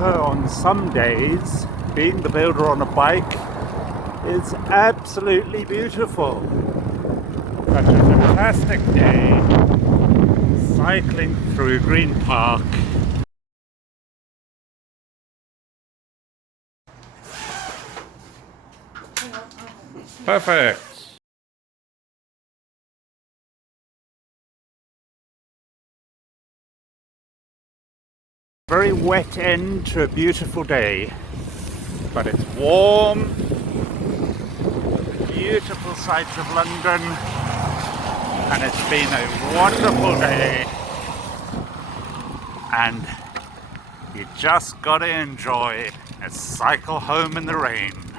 So on some days, being the builder on a bike is absolutely beautiful. Such a fantastic day, cycling through Green Park. Perfect. Very wet end to a beautiful day, but it's warm. Beautiful sights of London, and it's been a wonderful day, and you just gotta enjoy a cycle home in the rain.